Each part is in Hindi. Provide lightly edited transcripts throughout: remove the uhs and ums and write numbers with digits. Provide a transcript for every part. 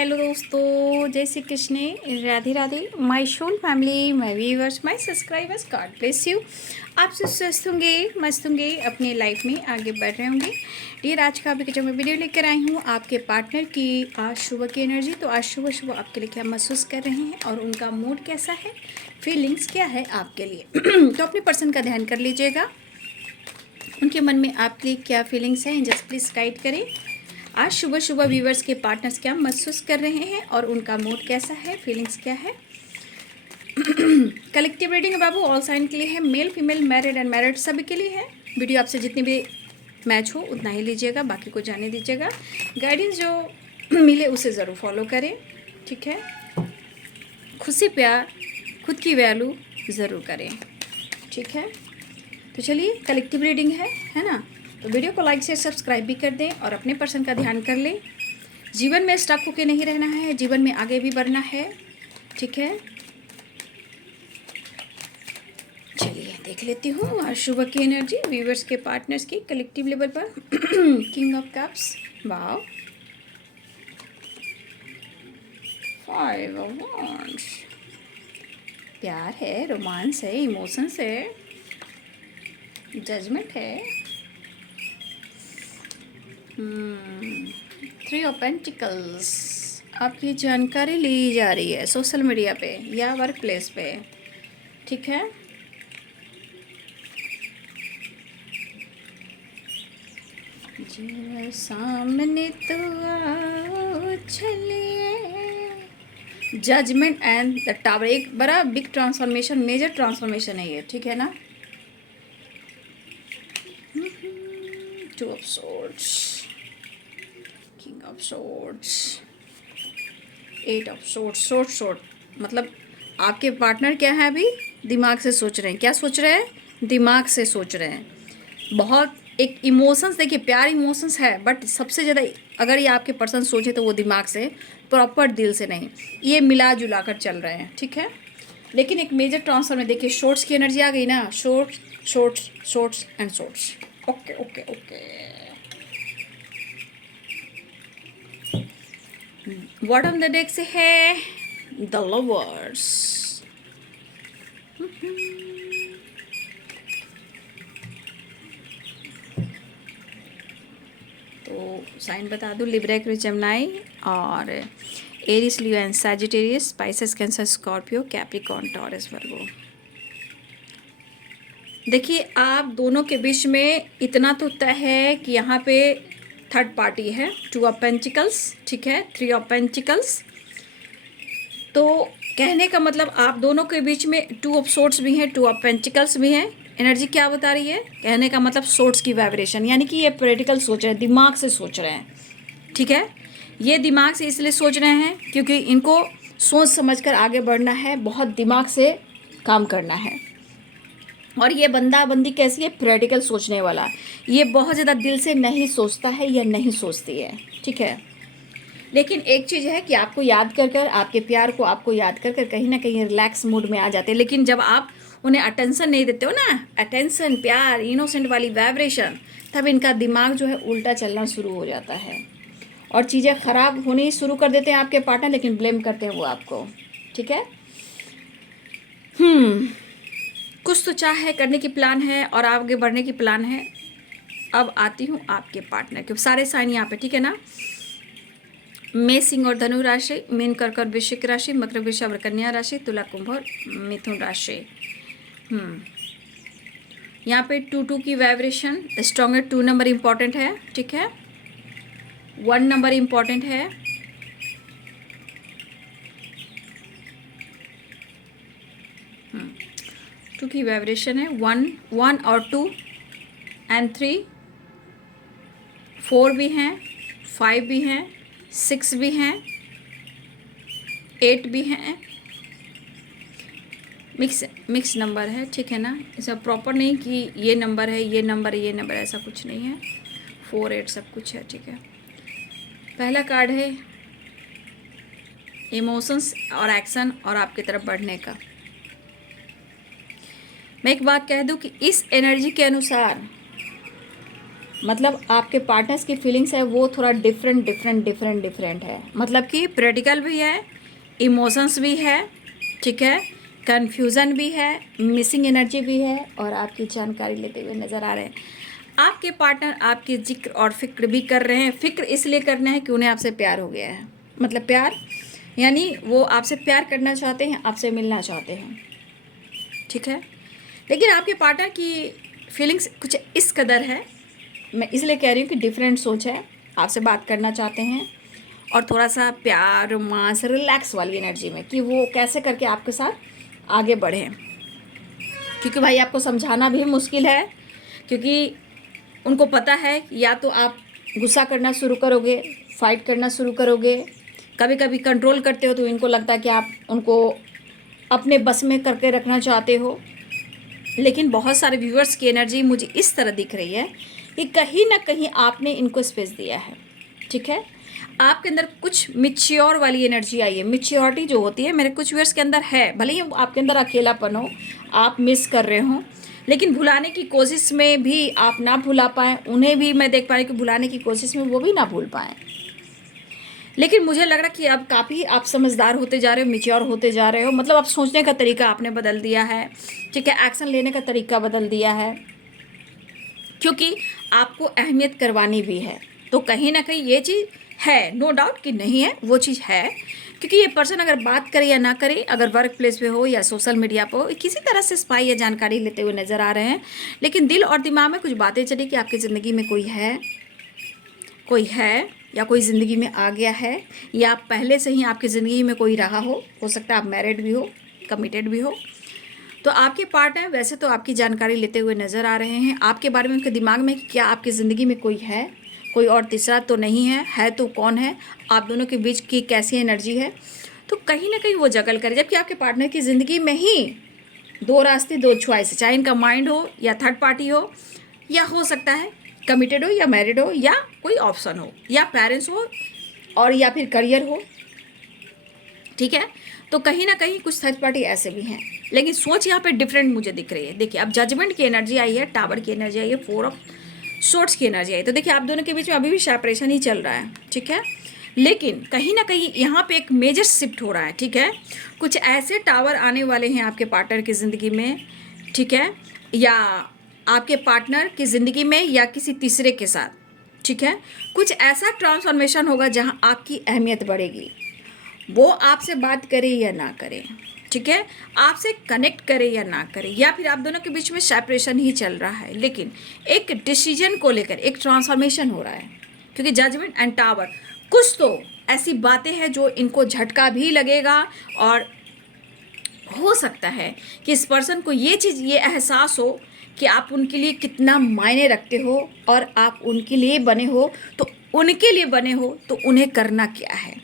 हेलो दोस्तों, जय Shri Krishna, Radhe Radhe. My soul family, my viewers, my subscribers, God bless you. आप सब स्वस्थ होंगे, मस्त होंगे, अपने लाइफ में आगे बढ़ रहे होंगे। डियर, आज का आपके जो मैं वीडियो लेकर आई हूँ आपके पार्टनर की आज सुबह की एनर्जी। तो आज सुबह सुबह आपके लिए क्या महसूस कर रहे हैं और उनका मूड कैसा है, फीलिंग्स क्या है आपके लिए। तो अपने पर्सन का ध्यान कर लीजिएगा, उनके मन में आपके लिए क्या फीलिंग्स हैं, जस्ट प्लीज़ गाइड करें। आज सुबह सुबह व्यूवर्स के पार्टनर्स क्या महसूस कर रहे हैं और उनका मूड कैसा है, फीलिंग्स क्या है। कलेक्टिव रीडिंग बाबू ऑल साइन के लिए है, male female, married and married सभी के लिए है। वीडियो आपसे जितनी भी मैच हो उतना ही लीजिएगा, बाकी को जाने दीजिएगा। गाइडेंस जो मिले उसे ज़रूर फॉलो करें, ठीक है। खुद से प्यार, खुद की वैल्यू ज़रूर करें, ठीक है। तो चलिए, कलेक्टिव रीडिंग है ना। तो वीडियो को लाइक से सब्सक्राइब भी कर दें और अपने पर्सन का ध्यान कर लें। जीवन में स्टक होके नहीं रहना है, जीवन में आगे भी बढ़ना है, ठीक है। चलिए देख लेती हूँ आज सुबह की एनर्जी व्यूवर्स के पार्टनर्स की कलेक्टिव लेवल पर। King of cups, wow, 5 of wands, प्यार है, रोमांस है, इमोशंस है, जजमेंट है, 3 ऑफ पेंटिकल्स। आपकी जानकारी ली जा रही है सोशल मीडिया पे या वर्क प्लेस पे, ठीक है। जरा सामने तो आओ चलिए। जजमेंट एंड द टावर, एक बड़ा बिग ट्रांसफॉर्मेशन, मेजर ट्रांसफॉर्मेशन है ये, ठीक है ना। 2 of swords, king of swords, 8 of swords. Sword मतलब आपके पार्टनर क्या है, अभी दिमाग से सोच रहे हैं। क्या सोच रहे हैं? दिमाग से सोच रहे हैं। बहुत एक इमोशंस, देखिए प्यार इमोशंस है, बट सबसे ज़्यादा अगर ये आपके पर्सन सोचे तो वो दिमाग से, प्रॉपर दिल से नहीं। ये मिला जुला कर चल रहे हैं, ठीक है। लेकिन एक मेजर ट्रांसफर में देखिए शॉर्ट्स की एनर्जी आ गई ना, shorts shorts shorts and shorts. Okay okay okay. Bottom the deck से है द लवर्स। तो साइन बता दूँ, लिब्रा, एक्वेरियस, जेमिनी और Aries, Leo and Sagittarius, Pisces, Cancer, Scorpio, Capricorn, Taurus, Virgo. देखिए आप दोनों के बीच में इतना तो तय है कि यहाँ पे थर्ड पार्टी है, 2 ऑफ पेंटिकल्स, ठीक है, 3 ऑफ पेंटिकल्स। तो कहने का मतलब आप दोनों के बीच में 2 ऑफ सोर्ड्स भी हैं, 2 ऑफ पेंटिकल्स भी हैं। एनर्जी क्या बता रही है? कहने का मतलब सोर्ड्स की वाइब्रेशन, यानी कि ये प्रैक्टिकल सोच रहे हैं, दिमाग से सोच रहे हैं, ठीक है। ये दिमाग से इसलिए सोच रहे हैं क्योंकि इनको सोच समझकर आगे बढ़ना है, बहुत दिमाग से काम करना है। और ये बंदा बंदी कैसी है? प्रैक्टिकल सोचने वाला। ये बहुत ज़्यादा दिल से नहीं सोचता है या नहीं सोचती है, ठीक है। लेकिन एक चीज़ है कि आपको याद कर कर, आपके प्यार को आपको याद कर कर कहीं ना कहीं रिलैक्स मूड में आ जाते हैं। लेकिन जब आप उन्हें अटेंशन नहीं देते हो ना, अटेंशन, प्यार, इनोसेंट वाली वाइब्रेशन, तब इनका दिमाग जो है उल्टा चलना शुरू हो जाता है और चीज़ें ख़राब होनी शुरू कर देते हैं आपके पार्टनर, लेकिन ब्लेम करते हैं वो आपको, ठीक है। कुछ तो चाह है, करने की प्लान है और आगे बढ़ने की प्लान है। अब आती हूँ आपके पार्टनर के सारे साइन यहाँ पे, ठीक है ना। मेष, सिंह और धनु राशि, मीन, कर्क, वृश्चिक राशि, मकर, वृषभ, कन्या राशि, तुला, कुंभ और मिथुन राशि। यहाँ पे 2 की वाइब्रेशन स्ट्रॉन्ग है, 2 नंबर इम्पॉर्टेंट है, ठीक है। 1 नंबर इम्पॉर्टेंट है। टू की वाइब्रेशन है, 1 और 2 एंड 3, 4 भी हैं, 5 भी हैं, 6 भी हैं, 8 भी हैं। मिक्स नंबर है, ठीक है ना। ऐसा प्रॉपर नहीं कि ये नंबर है, ये नंबर है, ये नंबर, ऐसा कुछ नहीं है। 4, 8 सब कुछ है, ठीक है। पहला कार्ड है इमोशंस और एक्शन और आपकी तरफ बढ़ने का। मैं एक बात कह दूं कि इस एनर्जी के अनुसार मतलब आपके पार्टनर्स की फीलिंग्स है वो थोड़ा डिफरेंट है। मतलब कि प्रैक्टिकल भी है, इमोशंस भी है, ठीक है, कन्फ्यूज़न भी है, मिसिंग एनर्जी भी है, और आपकी जानकारी लेते हुए नज़र आ रहे हैं। आपके पार्टनर आपकी जिक्र और फिक्र भी कर रहे हैं। फिक्र इसलिए करना है कि उन्हें आपसे प्यार हो गया है। मतलब प्यार यानी वो आपसे प्यार करना चाहते हैं, आपसे मिलना चाहते हैं, ठीक है। लेकिन आपके पार्टनर की फीलिंग्स कुछ इस कदर है, मैं इसलिए कह रही हूँ कि डिफरेंट सोच है। आपसे बात करना चाहते हैं और थोड़ा सा प्यार, रोमांस, रिलैक्स वाली एनर्जी में कि वो कैसे करके आपके साथ आगे बढ़ें। क्योंकि भाई आपको समझाना भी मुश्किल है, क्योंकि उनको पता है या तो आप गुस्सा करना शुरू करोगे, फाइट करना शुरू करोगे, कभी कभी कंट्रोल करते हो तो इनको लगता है कि आप उनको अपने बस में करके रखना चाहते हो। लेकिन बहुत सारे व्यूअर्स की एनर्जी मुझे इस तरह दिख रही है कि कहीं ना कहीं आपने इनको स्पेस दिया है, ठीक है। आपके अंदर कुछ मिच्योर वाली एनर्जी आई है। मिच्योरिटी जो होती है मेरे कुछ व्यूअर्स के अंदर है, भले ही आपके अंदर अकेलापन हो, आप मिस कर रहे हो, लेकिन भुलाने की कोशिश में भी आप ना भुला पाएँ, उन्हें भी मैं देख पा रही कि भुलाने की कोशिश में वो भी ना भूल पाएँ। लेकिन मुझे लग रहा कि अब काफ़ी आप समझदार होते जा रहे हो, मिच्योर होते जा रहे हो। मतलब अब सोचने का तरीका आपने बदल दिया है, ठीक है, एक्शन लेने का तरीका बदल दिया है, क्योंकि आपको अहमियत करवानी भी है। तो कहीं ना कहीं ये चीज़ है, नो डाउट कि नहीं है, वो चीज़ है। क्योंकि ये पर्सन अगर बात करे या ना करे, अगर वर्क प्लेस पे हो या सोशल मीडिया पे हो, किसी तरह से स्पाई या जानकारी लेते हुए नज़र आ रहे हैं। लेकिन दिल और दिमाग में कुछ बातें चली कि आपकी ज़िंदगी में कोई है या कोई ज़िंदगी में आ गया है, या पहले से ही आपकी ज़िंदगी में कोई रहा हो सकता है आप मैरिड भी हो, कमिटेड भी हो। तो आपके पार्टनर वैसे तो आपकी जानकारी लेते हुए नज़र आ रहे हैं। आपके बारे में उनके दिमाग में क्या आपकी ज़िंदगी में कोई है, कोई और तीसरा तो नहीं है तो कौन है, आप दोनों के बीच की कैसी एनर्जी है, तो कहीं ना कहीं वो जगल करे। जबकि आपके पार्टनर की ज़िंदगी में ही दो रास्ते, दो चॉइस, चाहे इनका माइंड हो या थर्ड पार्टी हो, या हो सकता है कमिटेड हो या मैरिड हो, या कोई ऑप्शन हो, या पेरेंट्स हो, और या फिर करियर हो, ठीक है। तो कहीं ना कहीं कुछ थर्ड पार्टी ऐसे भी हैं, लेकिन सोच यहाँ पे डिफरेंट मुझे दिख रही है। देखिए अब जजमेंट की एनर्जी आई है, टावर की एनर्जी आई है, 4 ऑफ सोर्ट्स की एनर्जी आई। तो देखिए आप दोनों के बीच में अभी भी सेपरेशन ही चल रहा है, ठीक है। लेकिन कहीं ना कहीं यहाँ पे एक मेजर शिफ्ट हो रहा है, ठीक है। कुछ ऐसे टावर आने वाले हैं आपके पार्टनर की ज़िंदगी में, ठीक है, या आपके पार्टनर की ज़िंदगी में या किसी तीसरे के साथ, ठीक है। कुछ ऐसा ट्रांसफॉर्मेशन होगा जहाँ आपकी अहमियत बढ़ेगी। वो आपसे बात करे या ना करे, ठीक है, आपसे कनेक्ट करे या ना करे, या फिर आप दोनों के बीच में सेपरेशन ही चल रहा है, लेकिन एक डिसीजन को लेकर एक ट्रांसफॉर्मेशन हो रहा है। क्योंकि जजमेंट एंड टावर, कुछ तो ऐसी बातें हैं जो इनको झटका भी लगेगा, और हो सकता है कि इस पर्सन को ये चीज़, ये एहसास हो कि आप उनके लिए कितना मायने रखते हो, और आप उनके लिए बने हो तो उन्हें करना क्या है,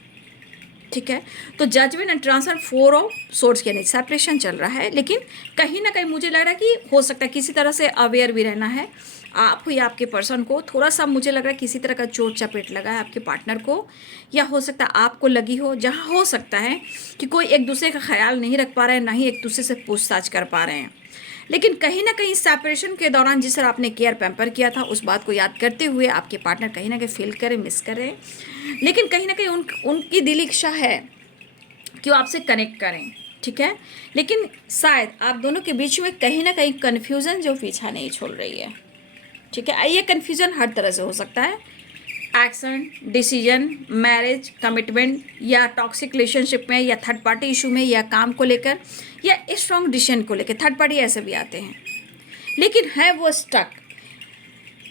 ठीक है। तो judgement and transfer, 4 of sorts के सेपरेशन चल रहा है। लेकिन कहीं ना कहीं मुझे लग रहा है कि हो सकता है किसी तरह से अवेयर भी रहना है आपको या आपके पर्सन को। थोड़ा सा मुझे लग रहा है किसी तरह का चोट चपेट लगा है आपके पार्टनर को, या हो सकता है आपको लगी हो, जहाँ हो सकता है कि कोई एक दूसरे का ख्याल नहीं रख पा रहा है, ना ही एक दूसरे से पूछताछ कर पा रहे हैं। लेकिन कहीं ना कहीं सेपरेशन के दौरान जिस तरह आपने केयर पैम्पर किया था, उस बात को याद करते हुए आपके पार्टनर कहीं ना कहीं फील करें, मिस करें। लेकिन कहीं ना कहीं उनकी दिली इच्छा है कि वो आपसे कनेक्ट करें, ठीक है। लेकिन शायद आप दोनों के बीच में कहीं ना कहीं कन्फ्यूज़न जो पीछा नहीं छोड़ रही है, ठीक है। ये कन्फ्यूज़न हर तरह से हो सकता है, एक्शन, डिसीजन, मैरिज, कमिटमेंट, या टॉक्सिक रिलेशनशिप में, या थर्ड पार्टी इशू में, या काम को लेकर, या स्ट्रॉन्ग डिसीजन को लेकर। थर्ड पार्टी ऐसे भी आते हैं, लेकिन है वो स्टक।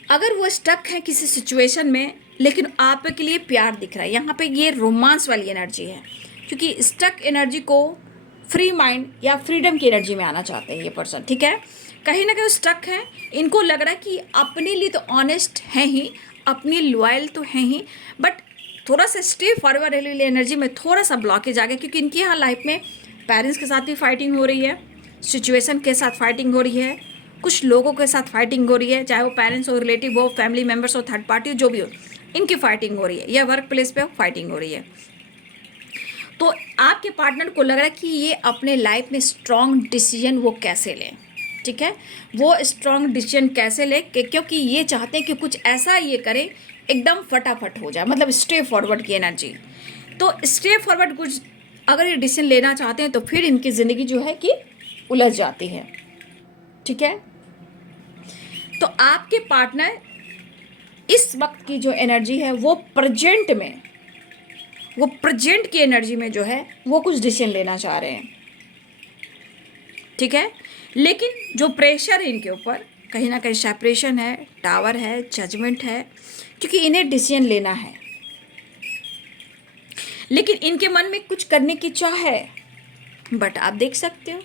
अगर वो स्टक है किसी सिचुएशन में, लेकिन आपके लिए प्यार दिख रहा है, यहाँ पे ये रोमांस वाली एनर्जी है। क्योंकि स्टक एनर्जी को फ्री माइंड या फ्रीडम की एनर्जी में आना चाहते हैं ये पर्सन, ठीक है। कहीं ना कहीं स्टक है, इनको लग रहा है कि अपने लिए तो ऑनेस्ट हैं ही, अपनी लॉयल तो हैं ही, बट थोड़ा सा स्टे फॉरवर्ड वाली एनर्जी में थोड़ा सा ब्लॉकेज आ गया। क्योंकि इनकी यहाँ लाइफ में पेरेंट्स के साथ भी फाइटिंग हो रही है, सिचुएशन के साथ फाइटिंग हो रही है, कुछ लोगों के साथ फाइटिंग हो रही है, चाहे वो पेरेंट्स हो, रिलेटिव हो, फैमिली मेम्बर्स हो, थर्ड पार्टी हो, जो भी हो, इनकी फाइटिंग हो रही है, या वर्क प्लेस पे फाइटिंग हो रही है। तो आपके पार्टनर को लग रहा है कि ये अपने लाइफ में स्ट्रॉन्ग डिसीजन वो कैसे लें, ठीक है। वो स्ट्रॉन्ग डिसीजन कैसे ले क्योंकि ये चाहते हैं कि कुछ ऐसा ये करें एकदम फटाफट हो जाए, मतलब स्टे फॉरवर्ड की एनर्जी। तो स्टे फॉरवर्ड कुछ अगर ये डिसीजन लेना चाहते हैं तो फिर इनकी ज़िंदगी जो है कि उलझ जाती है, ठीक है। तो आपके पार्टनर इस वक्त की जो एनर्जी है वो प्रेजेंट की एनर्जी में जो है वो कुछ डिसीजन लेना चाह रहे हैं, ठीक है। लेकिन जो प्रेशर है इनके ऊपर, कहीं ना कहीं सेपरेशन है, टावर है, जजमेंट है, क्योंकि इन्हें डिसीजन लेना है। लेकिन इनके मन में कुछ करने की चाह है, बट आप देख सकते हो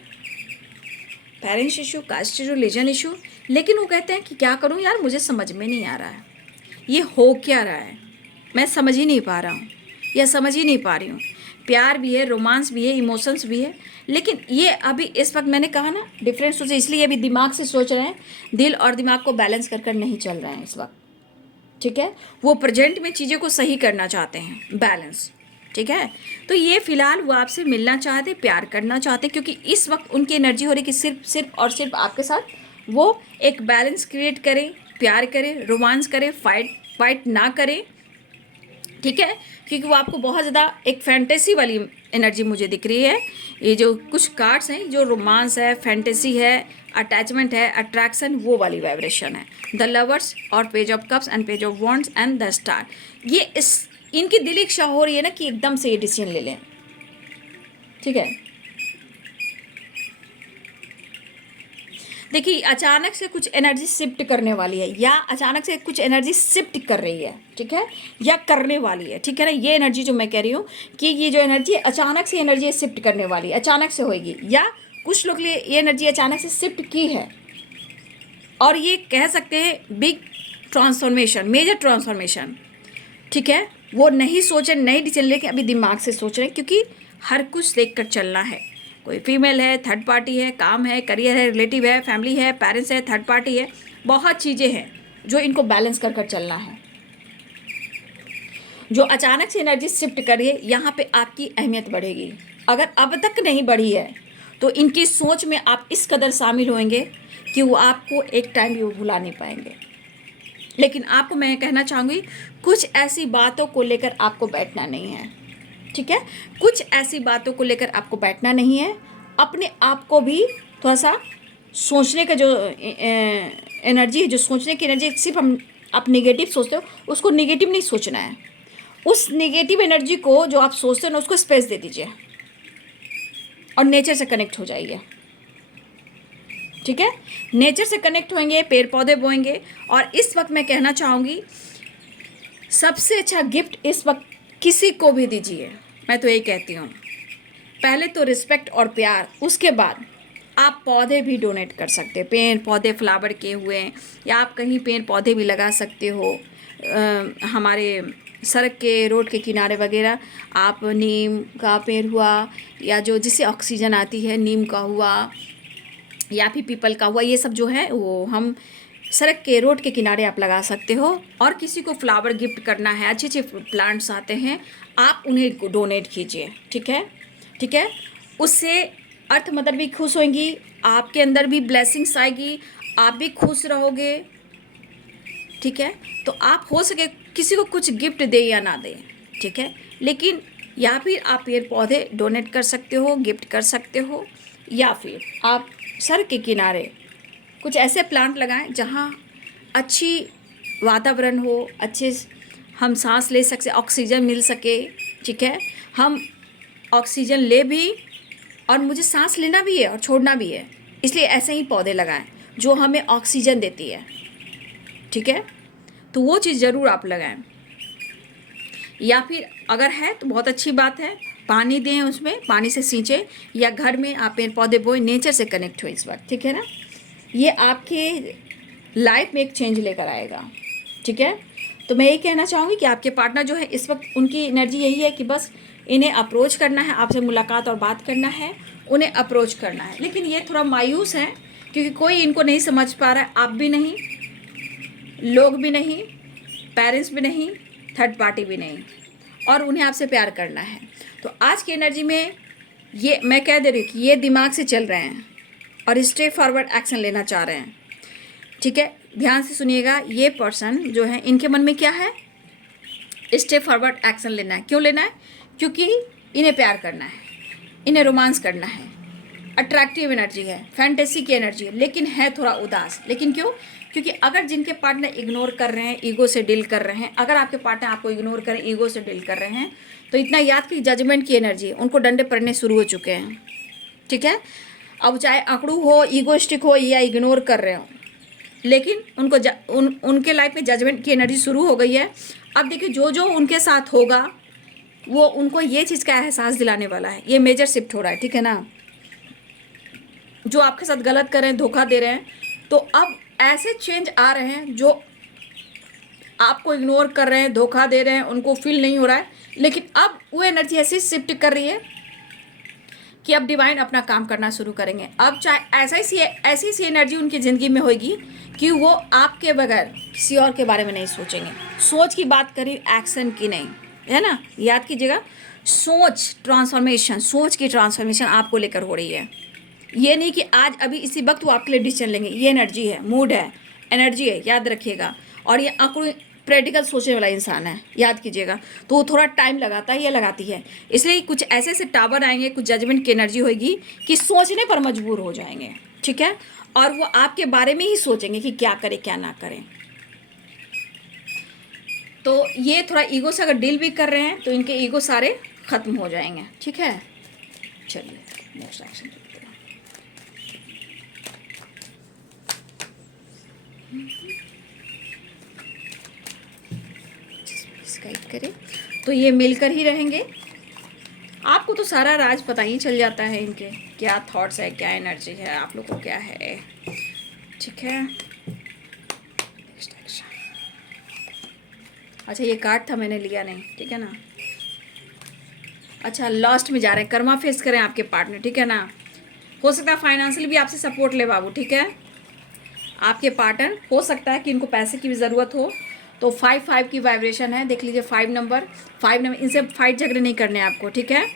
parents issue, caste issue, religion issue. लेकिन वो कहते हैं कि क्या करूं यार, मुझे समझ में नहीं आ रहा है, ये हो क्या रहा है, मैं समझ ही नहीं पा रहा हूँ या समझ ही नहीं पा रही हूँ। प्यार भी है, रोमांस भी है, इमोशंस भी है, लेकिन ये अभी इस वक्त मैंने कहा ना डिफरेंस सोचे, इसलिए अभी दिमाग से सोच रहे हैं, दिल और दिमाग को बैलेंस कर नहीं चल रहे हैं इस वक्त, ठीक है। वो प्रेजेंट में चीज़ों को सही करना चाहते हैं, बैलेंस, ठीक है। तो ये फिलहाल वो आपसे मिलना चाहते, प्यार करना चाहते, क्योंकि इस वक्त उनकी एनर्जी हो रही कि सिर्फ और सिर्फ आपके साथ वो एक बैलेंस क्रिएट करें, प्यार करें, रोमांस करें, फाइट ना करें, ठीक है। क्योंकि वो आपको बहुत ज़्यादा एक फैंटेसी वाली एनर्जी मुझे दिख रही है। ये जो कुछ कार्ड्स हैं, जो रोमांस है, फैंटेसी है, अटैचमेंट है, अट्रैक्शन, वो वाली वाइब्रेशन है। द लवर्स और page of cups and page of wands and the star. ये इनकी दिल इच्छा हो रही है ना कि एकदम से ये डिसीजन ले लें, ठीक है। देखिए अचानक से कुछ एनर्जी शिफ्ट करने वाली है, या अचानक से कुछ एनर्जी शिफ्ट कर रही है, ठीक है, या करने वाली है, ठीक है ना। ये एनर्जी जो मैं कह रही हूँ कि ये जो एनर्जी अचानक से एनर्जी शिफ्ट करने वाली है, अचानक से होगी, या कुछ लोग लिए ये एनर्जी अचानक से शिफ्ट की है। और ये कह सकते हैं बिग ट्रांसफॉर्मेशन, मेजर ट्रांसफॉर्मेशन, ठीक है। वो नहीं सोचे, नहीं डिसीजन लेके अभी दिमाग से सोच रहे हैं, क्योंकि हर कुछ देख कर चलना है। कोई फीमेल है, थर्ड पार्टी है, काम है, करियर है, रिलेटिव है, फैमिली है, पेरेंट्स है, थर्ड पार्टी है, बहुत चीज़ें हैं जो इनको बैलेंस कर चलना है। जो अचानक से एनर्जी शिफ्ट करिए, यहाँ पे आपकी अहमियत बढ़ेगी। अगर अब तक नहीं बढ़ी है तो इनकी सोच में आप इस कदर शामिल होंगे कि वो आपको एक टाइम भी वो भुला नहीं पाएंगे। लेकिन आपको मैं कहना चाहूँगी, कुछ ऐसी बातों को लेकर आपको बैठना नहीं है, ठीक है। कुछ ऐसी बातों को लेकर आपको बैठना नहीं है। अपने आप को भी थोड़ा सा सोचने का जो एनर्जी है, जो सोचने की एनर्जी, सिर्फ आप नेगेटिव सोचते हो, उसको नेगेटिव नहीं सोचना है। उस नेगेटिव एनर्जी को जो आप सोचते हो ना, उसको स्पेस दे दीजिए और नेचर से कनेक्ट हो जाइए, ठीक है। नेचर से कनेक्ट होंगे, पेड़ पौधे बोएंगे। और इस वक्त मैं कहना चाहूँगी, सबसे अच्छा गिफ्ट इस वक्त किसी को भी दीजिए, मैं तो यही कहती हूँ। पहले तो रिस्पेक्ट और प्यार, उसके बाद आप पौधे भी डोनेट कर सकते हैं, पेड़ पौधे फ्लावर के हुए, या आप कहीं पेड़ पौधे भी लगा सकते हो। हमारे सड़क के, रोड के किनारे वगैरह आप नीम का पेड़ हुआ, या जो जिससे ऑक्सीजन आती है, नीम का हुआ या फिर पीपल का हुआ, ये सब जो है वो हम सड़क के, रोड के किनारे आप लगा सकते हो। और किसी को फ्लावर गिफ्ट करना है, अच्छे अच्छे प्लांट्स आते हैं, आप उन्हें डोनेट कीजिए, ठीक है, ठीक है। उससे अर्थ मदर भी खुश होंगी, आपके अंदर भी ब्लेसिंग्स आएगी, आप भी खुश रहोगे, ठीक है। तो आप हो सके किसी को कुछ गिफ्ट दे या ना दें, ठीक है, लेकिन या फिर आप पेड़ पौधे डोनेट कर सकते हो, गिफ्ट कर सकते हो, या फिर आप सड़क के किनारे कुछ ऐसे प्लांट लगाएं जहाँ अच्छी वातावरण हो, अच्छे हम सांस ले सके, ऑक्सीजन मिल सके, ठीक है। हम ऑक्सीजन ले भी और मुझे सांस लेना भी है और छोड़ना भी है, इसलिए ऐसे ही पौधे लगाएं जो हमें ऑक्सीजन देती है, ठीक है। तो वो चीज़ ज़रूर आप लगाएं। या फिर अगर है तो बहुत अच्छी बात है, पानी दें, उसमें पानी से सींचें, या घर में आप पेड़ पौधे बोएं, नेचर से कनेक्ट हो इस वक्त, ठीक है ना। ये आपके लाइफ में एक चेंज लेकर आएगा, ठीक है। तो मैं यही कहना चाहूँगी कि आपके पार्टनर जो है इस वक्त, उनकी एनर्जी यही है कि बस इन्हें अप्रोच करना है, आपसे मुलाकात और बात करना है, उन्हें अप्रोच करना है। लेकिन ये थोड़ा मायूस है क्योंकि कोई इनको नहीं समझ पा रहा है, आप भी नहीं, लोग भी नहीं, पेरेंट्स भी नहीं, थर्ड पार्टी भी नहीं, और उन्हें आपसे प्यार करना है। तो आज की एनर्जी में ये मैं कह दे रही हूँ कि ये दिमाग से चल रहे हैं और स्टे फॉरवर्ड एक्शन लेना चाह रहे हैं, ठीक है। ध्यान से सुनिएगा, ये पर्सन जो है इनके मन में क्या है, स्टे फॉरवर्ड एक्शन लेना है। क्यों लेना है? क्योंकि इन्हें प्यार करना है, इन्हें रोमांस करना है, अट्रैक्टिव एनर्जी है, फैंटेसी की एनर्जी है, लेकिन है थोड़ा उदास। लेकिन क्यों? क्योंकि अगर जिनके पार्टनर इग्नोर कर रहे हैं, ईगो से डील कर रहे हैं, अगर आपके पार्टनर आपको इग्नोर करें, ईगो से डील कर रहे हैं, तो इतना याद कि जजमेंट की एनर्जी, उनको डंडे पड़ने शुरू हो चुके हैं, ठीक है। अब चाहे अकड़ू हो, ईगोइस्टिक हो या इग्नोर कर रहे हो, लेकिन उनको उनके लाइफ में जजमेंट की एनर्जी शुरू हो गई है। अब देखिए जो जो उनके साथ होगा वो उनको ये चीज़ का एहसास दिलाने वाला है। ये मेजर शिफ्ट हो रहा है, ठीक है ना। जो आपके साथ गलत कर रहे हैं, धोखा दे रहे हैं, तो अब ऐसे चेंज आ रहे हैं जो आपको इग्नोर कर रहे हैं, धोखा दे रहे हैं, उनको फील नहीं हो रहा है, लेकिन अब वो एनर्जी ऐसी शिफ्ट कर रही है कि अब डिवाइन अपना काम करना शुरू करेंगे। अब चाहे ऐसी सी एनर्जी उनकी ज़िंदगी में होगी कि वो आपके बगैर किसी और के बारे में नहीं सोचेंगे। सोच की बात करी, एक्शन की नहीं, है ना। याद कीजिएगा, सोच की ट्रांसफॉर्मेशन आपको लेकर हो रही है। ये नहीं कि आज अभी इसी वक्त वो आपके लिए डिसीजन लेंगे। ये एनर्जी है, मूड है, एनर्जी है, याद रखिएगा। और ये आपको प्रैक्टिकल सोचने वाला इंसान है, याद कीजिएगा। तो वो थोड़ा टाइम लगाता है या लगाती है, इसलिए कुछ ऐसे ऐसे टावर आएंगे, कुछ जजमेंट की एनर्जी होगी कि सोचने पर मजबूर हो जाएंगे, ठीक है। और वो आपके बारे में ही सोचेंगे कि क्या करें क्या ना करें। तो ये थोड़ा ईगो से अगर डील भी कर रहे हैं तो इनके ईगो सारे खत्म हो जाएंगे, ठीक है। चलिए नेक्स्ट एक्शन देखते हैं। गाइड करें तो ये मिलकर ही रहेंगे। आपको तो सारा राज पता ही चल जाता है, इनके क्या थॉट्स है, क्या एनर्जी है, आप लोग को क्या है, ठीक है। अच्छा ये कार्ड था, मैंने लिया नहीं, ठीक है ना। अच्छा लास्ट में जा रहे हैं, कर्मा फेस करें आपके पार्टनर, ठीक है ना। हो सकता है फाइनेंशियली भी आपसे सपोर्ट ले बाबू, ठीक है। आपके पार्टनर हो सकता है कि इनको पैसे की भी ज़रूरत हो, तो 5 की वाइब्रेशन है, देख लीजिए 5 नंबर। इनसे फाइट झगड़े नहीं करने आपको, ठीक है,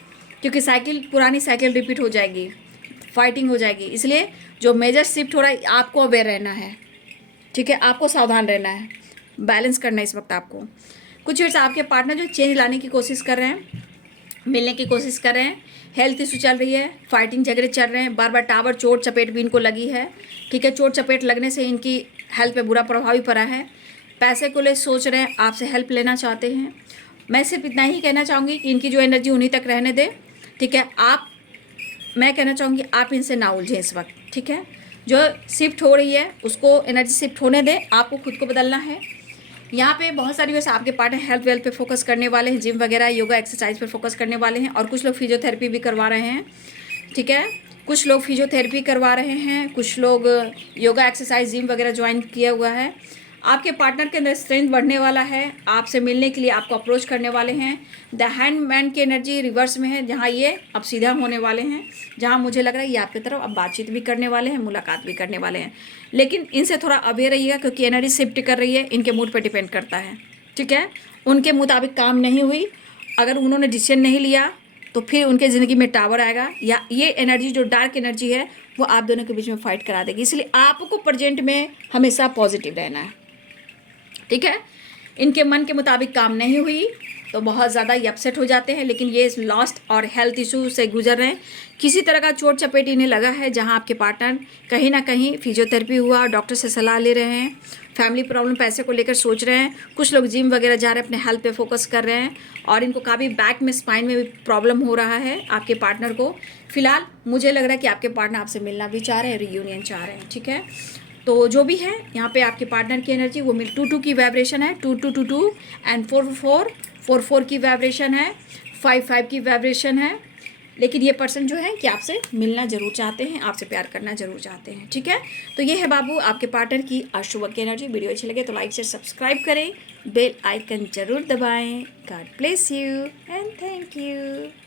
क्योंकि पुरानी साइकिल रिपीट हो जाएगी, फाइटिंग हो जाएगी। इसलिए जो मेजर शिफ्ट हो रहा है आपको अवेयर रहना है, ठीक है, आपको सावधान रहना है, बैलेंस करना है इस वक्त आपको। कुछ देर से आपके पार्टनर जो चेंज लाने की कोशिश कर रहे हैं, मिलने की कोशिश कर रहे हैं, हेल्थ इशू चल रही है, फाइटिंग झगड़े चल रहे हैं, बार बार टावर चोट चपेट भी इनको लगी है, ठीक है। चोट चपेट लगने से इनकी हेल्थ पे बुरा प्रभाव भी पड़ा है। पैसे को ले सोच रहे हैं, आपसे हेल्प लेना चाहते हैं। मैं सिर्फ इतना ही कहना चाहूँगी कि इनकी जो एनर्जी उन्हीं तक रहने दें, ठीक है। मैं कहना चाहूँगी आप इनसे ना उलझें इस वक्त, ठीक है। जो शिफ्ट हो रही है उसको एनर्जी शिफ्ट होने दें, आपको खुद को बदलना है। यहाँ पे बहुत सारी वैसे आपके पार्टनर हेल्थ वेल्थ पे फोकस करने वाले हैं, जिम वगैरह योगा एक्सरसाइज पे फोकस करने वाले हैं, और कुछ लोग फिजियोथेरेपी भी करवा रहे हैं, ठीक है। कुछ लोग फिजियोथेरेपी करवा रहे हैं, कुछ लोग योगा एक्सरसाइज जिम वगैरह ज्वाइन किया हुआ है। आपके पार्टनर के अंदर स्ट्रेंथ बढ़ने वाला है, आपसे मिलने के लिए आपको अप्रोच करने वाले हैं। द हैंडमैन की एनर्जी रिवर्स में है, जहाँ ये अब सीधा होने वाले हैं, जहाँ मुझे लग रहा है ये आपकी तरफ अब बातचीत भी करने वाले हैं, मुलाकात भी करने वाले हैं। लेकिन इनसे थोड़ा अवेयर रहिएगा, क्योंकि एनर्जी शिफ्ट कर रही है, इनके मूड पर डिपेंड करता है, ठीक है। उनके मुताबिक काम नहीं हुई, अगर उन्होंने डिसीजन नहीं लिया तो फिर उनके ज़िंदगी में टावर आएगा, या ये एनर्जी जो डार्क एनर्जी है वो आप दोनों के बीच में फाइट करा देगी। इसलिए आपको प्रेजेंट में हमेशा पॉजिटिव रहना है, ठीक है। इनके मन के मुताबिक काम नहीं हुई तो बहुत ज़्यादा ये अपसेट हो जाते हैं, लेकिन ये लॉस्ट और हेल्थ इशू से गुजर रहे हैं। किसी तरह का चोट चपेट इन्हें लगा है, जहां आपके पार्टनर कहीं ना कहीं फिजियोथेरेपी हुआ, डॉक्टर से सलाह ले रहे हैं, फैमिली प्रॉब्लम पैसे को लेकर सोच रहे हैं। कुछ लोग जिम वगैरह जा रहे हैं, अपने हेल्थ पे फोकस कर रहे हैं, और इनको काफ़ी बैक में स्पाइन में भी प्रॉब्लम हो रहा है आपके पार्टनर को। फिलहाल मुझे लग रहा है कि आपके पार्टनर आपसे मिलना भी चाह रहे हैं, रियूनियन चाह रहे हैं, ठीक है। तो जो भी है यहाँ पे आपके पार्टनर की एनर्जी वो 2 की वाइब्रेशन है, 2 एंड 4 की वाइब्रेशन है, 5 की वाइब्रेशन है। लेकिन ये पर्सन जो है कि आपसे मिलना जरूर चाहते हैं, आपसे प्यार करना जरूर चाहते हैं, ठीक है। तो ये है बाबू आपके पार्टनर की आज सुबह की एनर्जी। वीडियो अच्छी लगे तो लाइक शेयर सब्सक्राइब करें, बेल आइकन जरूर दबाएं। God bless you and thank you.